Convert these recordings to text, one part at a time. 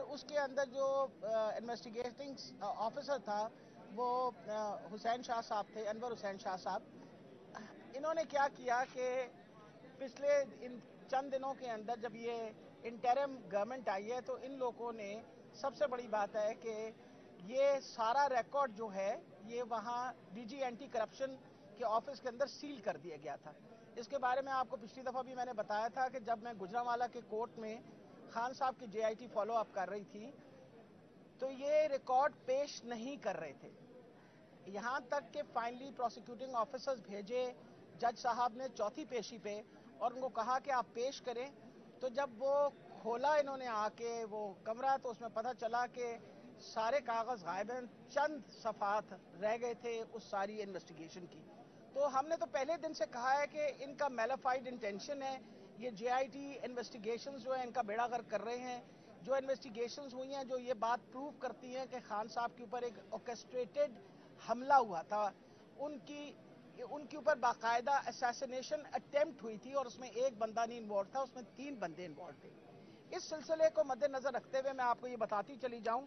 और उसके अंदर जो इन्वेस्टिगेटिंग ऑफिसर था वो हुसैन शाह साहब थे, अनवर हुसैन शाह साहब। इन्होंने क्या किया कि पिछले इन चंद दिनों के अंदर जब ये इंटरिम गवर्नमेंट आई है तो इन लोगों ने, सबसे बड़ी बात है कि ये सारा रिकॉर्ड जो है ये वहाँ डीजी एंटी करप्शन के ऑफिस के अंदर सील कर दिया गया था। इसके बारे में आपको पिछली दफ़ा भी मैंने बताया था कि जब मैं गुजरांवाला के कोर्ट में खान साहब की जेआईटी फॉलो अप कर रही थी तो ये रिकॉर्ड पेश नहीं कर रहे थे, यहाँ तक कि फाइनली प्रोसिक्यूटिंग ऑफिसर्स भेजे जज साहब ने चौथी पेशी पे और उनको कहा कि आप पेश करें। तो जब वो खोला इन्होंने आके वो कमरा तो उसमें पता चला कि सारे कागज़ गायब हैं, चंद सफ़ात रह गए थे उस सारी इन्वेस्टिगेशन की। तो हमने तो पहले दिन से कहा है कि इनका मैलिफाइड इंटेंशन है, ये जेआईटी इन्वेस्टिगेशंस जो है इनका बेड़ा गर्क कर रहे हैं। जो इन्वेस्टिगेशंस हुई हैं जो ये बात प्रूव करती हैं कि खान साहब के ऊपर एक ऑर्केस्ट्रेटेड हमला हुआ था, उनके ऊपर बाकायदा असैसिनेशन अटेम्प्ट हुई थी और उसमें एक बंदा नहीं इन्वॉल्व था, उसमें 3 बंदे इन्वॉल्व थे। इस सिलसिले को मद्देनजर रखते हुए मैं आपको ये बताती चली जाऊं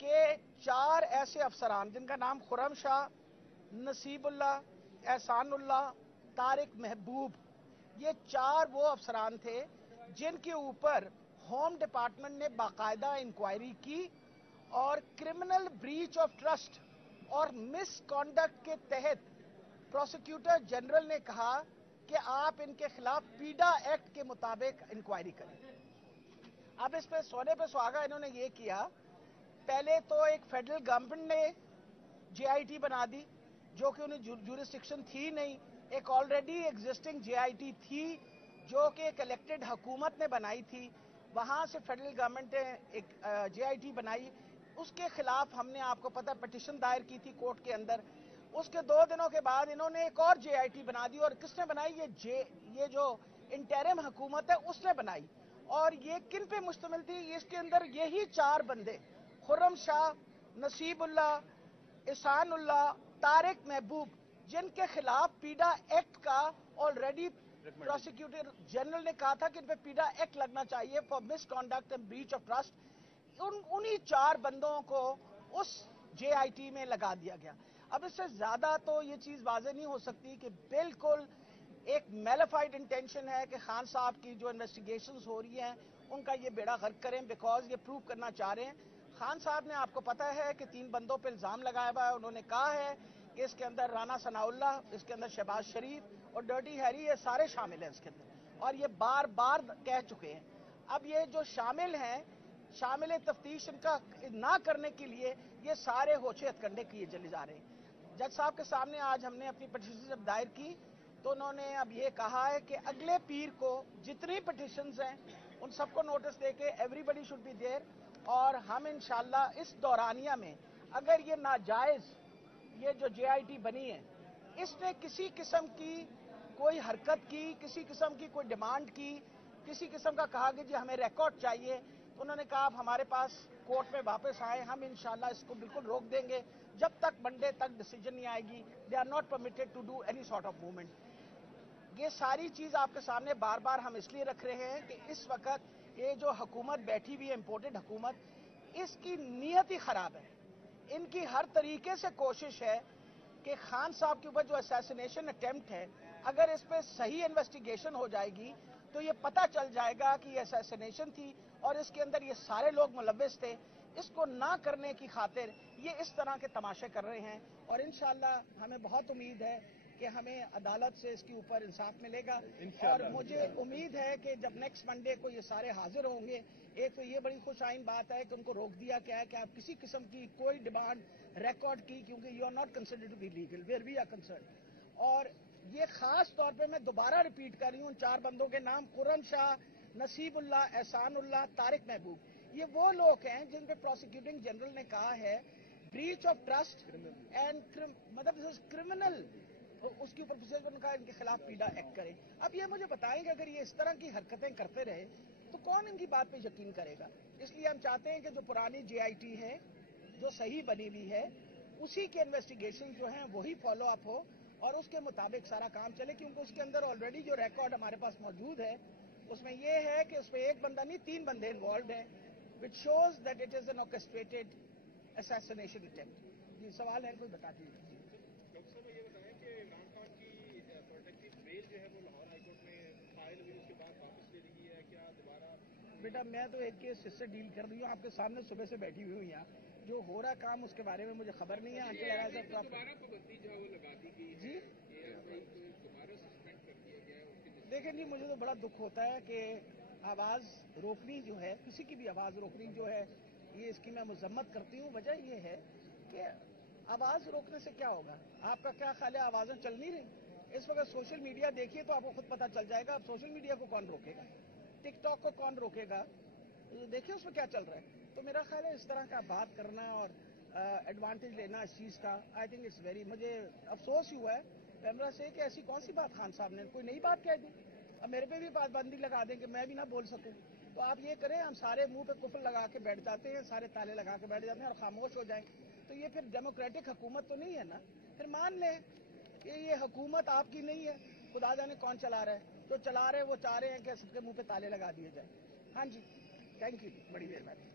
कि 4 ऐसे अफसरान जिनका नाम खुर्रम शाह, नसीबुल्लाह, एहसानुल्लाह, तारिक महबूब, ये 4 वो अफसरान थे जिनके ऊपर होम डिपार्टमेंट ने बाकायदा इंक्वायरी की और क्रिमिनल ब्रीच ऑफ ट्रस्ट और मिसकॉन्डक्ट के तहत प्रोसिक्यूटर जनरल ने कहा कि आप इनके खिलाफ पीडा एक्ट के मुताबिक इंक्वायरी करें। अब इस पे सोने पे सुहागा इन्होंने ये किया, पहले तो एक फेडरल गवर्नमेंट ने जेआईटी बना दी जो कि उन्हें ज्यूरिसडिक्शन थी नहीं, एक ऑलरेडी एग्जिस्टिंग जेआईटी थी जो कि एक इलेक्टेड हुकूमत ने बनाई थी, वहाँ से फेडरल गवर्नमेंट ने एक जेआईटी बनाई। उसके खिलाफ हमने आपको पता पिटिशन दायर की थी कोर्ट के अंदर। उसके 2 दिनों के बाद इन्होंने एक और जेआईटी बना दी और किसने बनाई? ये जो इंटरिम हुकूमत है उसने बनाई। और ये किन पे मुश्तमिल थी? इसके अंदर यही 4 बंदे खुर्रम शाह, नसीबुल्लाह, एहसानुल्लाह, तारिक महबूब, जिनके खिलाफ पीडा एक्ट का ऑलरेडी प्रोसिक्यूटर जनरल ने कहा था कि इन पे पीडा एक्ट लगना चाहिए for misconduct and breach of trust, उन्हीं 4 बंदों को उस जेआईटी में लगा दिया गया। अब इससे ज्यादा तो ये चीज वाज़ेह नहीं हो सकती कि बिल्कुल एक मैलिफाइड इंटेंशन है कि खान साहब की जो इन्वेस्टिगेशंस हो रही हैं उनका ये बेड़ा गर्क करें, बिकॉज ये प्रूव करना चाह रहे हैं। खान साहब ने, आपको पता है कि 3 बंदों पर इल्जाम लगाया हुआ है। उन्होंने कहा है कि इसके अंदर राना सनाउल्लाह, इसके अंदर शहबाज शरीफ और डर्टी हैरी, ये सारे शामिल हैं इसके अंदर, और ये बार बार कह चुके हैं। अब ये जो शामिल हैं, शामिल तफ्तीश इनका ना करने के लिए ये सारे होचे हथकंडे किए चले जा रहे हैं। जज साहब के सामने आज हमने अपनी पिटीशन जब दायर की तो उन्होंने अब ये कहा है कि अगले पीर को जितनी पिटीशंस हैं उन सबको नोटिस देके एवरीबडी शुड बी देयर, और हम इंशाल्लाह इस दौरानिया में अगर ये नाजायज ये जो जेआईटी बनी है इसने किसी किस्म की कोई हरकत की, किसी किस्म की कोई डिमांड की, किसी किस्म का कहा कि जी हमें रिकॉर्ड चाहिए, तो उन्होंने कहा आप हमारे पास कोर्ट में वापस आए, हम इंशाल्लाह इसको बिल्कुल रोक देंगे जब तक मंडे तक डिसीजन नहीं आएगी। They are not permitted to do any sort of movement. ये सारी चीज आपके सामने बार बार हम इसलिए रख रहे हैं कि इस वक्त ये जो हुकूमत बैठी हुई है, इम्पोर्टेड हुकूमत, इसकी नीयत ही खराब है। इनकी हर तरीके से कोशिश है कि खान साहब के ऊपर जो असैसिनेशन अटेम्प्ट है, अगर इस पर सही इन्वेस्टिगेशन हो जाएगी तो ये पता चल जाएगा कि ये असैसिनेशन थी और इसके अंदर ये सारे लोग मुलव्विस थे। इसको ना करने की खातिर ये इस तरह के तमाशे कर रहे हैं, और इंशाल्लाह हमें बहुत उम्मीद है कि हमें अदालत से इसके ऊपर इंसाफ मिलेगा। और मुझे उम्मीद है कि जब नेक्स्ट मंडे को ये सारे हाजिर होंगे, एक तो ये बड़ी खुश आइन बात है कि उनको रोक दिया गया है कि आप किसी किस्म की कोई डिमांड रिकॉर्ड की, क्योंकि you are not considered to be legal where we are concern. और ये खास तौर पे मैं दोबारा रिपीट कर रही हूँ, 4 बंदों के नाम खुर्रम शाह, नसीबुल्लाह, एहसानुल्लाह, तारिक महबूब, ये वो लोग हैं जिन पे प्रोसिक्यूटिंग जनरल ने कहा है ब्रीच ऑफ ट्रस्ट एंड मतलब क्रिमिनल, उसके ऊपर कहा इनके खिलाफ पीडा एक्ट करें। अब ये मुझे बताएं कि अगर ये इस तरह की हरकतें करते रहे तो कौन इनकी बात पे यकीन करेगा। इसलिए हम चाहते हैं कि जो पुरानी जेआईटी है जो सही बनी हुई है उसी के इन्वेस्टिगेशन जो हैं वही फॉलो अप हो और उसके मुताबिक सारा काम चले, क्योंकि उसके अंदर ऑलरेडी जो रिकॉर्ड हमारे पास मौजूद है उसमें यह है कि उसमें एक बंदा नहीं 3 बंदे इन्वॉल्व हैं। which shows that it is an orchestrated assassination attempt. یہ سوال ہے کوئی بتا دیجیے. ڈاکٹر صاحب یہ بتائیں کہ عمران خان کی پروٹیکٹیو بیل جو ہے وہ لاہور ہائی کورٹ میں فائل ہوئی, اس کے بعد واپس لے لی ہے, کیا دوبارہ؟ بیٹا میں تو ایک کیس اس سے ڈیل کر رہی ہوں, آپ کے سامنے صبح سے بیٹھی ہوئی ہوں یہاں. جو ہو رہا کام اس کے بارے میں مجھے خبر نہیں ہے. دوبارہ پابندی جو ہے وہ لگا دی گئی جی دوبارہ سسپینڈ کر دیا گیا ہے. دیکھیں جی, مجھے تو بڑا دکھ ہوتا ہے کہ آواز روکنی جو ہے, کسی کی بھی آواز روکنی جو ہے, یہ اس کی میں مذمت کرتی ہوں. وجہ یہ ہے کہ آواز روکنے سے کیا ہوگا؟ آپ کا کیا خیال ہے آوازیں چل نہیں رہی؟ اس وقت سوشل میڈیا دیکھیے تو آپ کو خود پتہ چل جائے گا. اب سوشل میڈیا کو کون روکے گا؟ ٹک ٹاک کو کون روکے گا؟ دیکھیں اس میں کیا چل رہا ہے. تو میرا خیال ہے اس طرح کا بات کرنا اور ایڈوانٹیج لینا اس چیز کا, آئی تھنک اٹس ویری, مجھے افسوس ہی ہوا ہے کیمرہ سے کہ ایسی کون سی بات خان صاحب نے کوئی نئی بات کہہ دی. اب میرے پہ بھی پابندی لگا دیں کہ میں بھی نہ بول سکوں. تو آپ یہ کریں, ہم سارے منہ پہ قفل لگا کے بیٹھ جاتے ہیں, سارے تالے لگا کے بیٹھ جاتے ہیں اور خاموش ہو جائیں, تو یہ پھر ڈیموکریٹک حکومت تو نہیں ہے نا. پھر مان لیں کہ یہ حکومت آپ کی نہیں ہے, خدا جانے کون چلا رہا ہے. جو چلا رہے وہ چاہ رہے ہیں کہ سب کے منہ پہ تالے لگا دیے جائیں. ہاں جی, تھینک یو, بڑی مہربانی.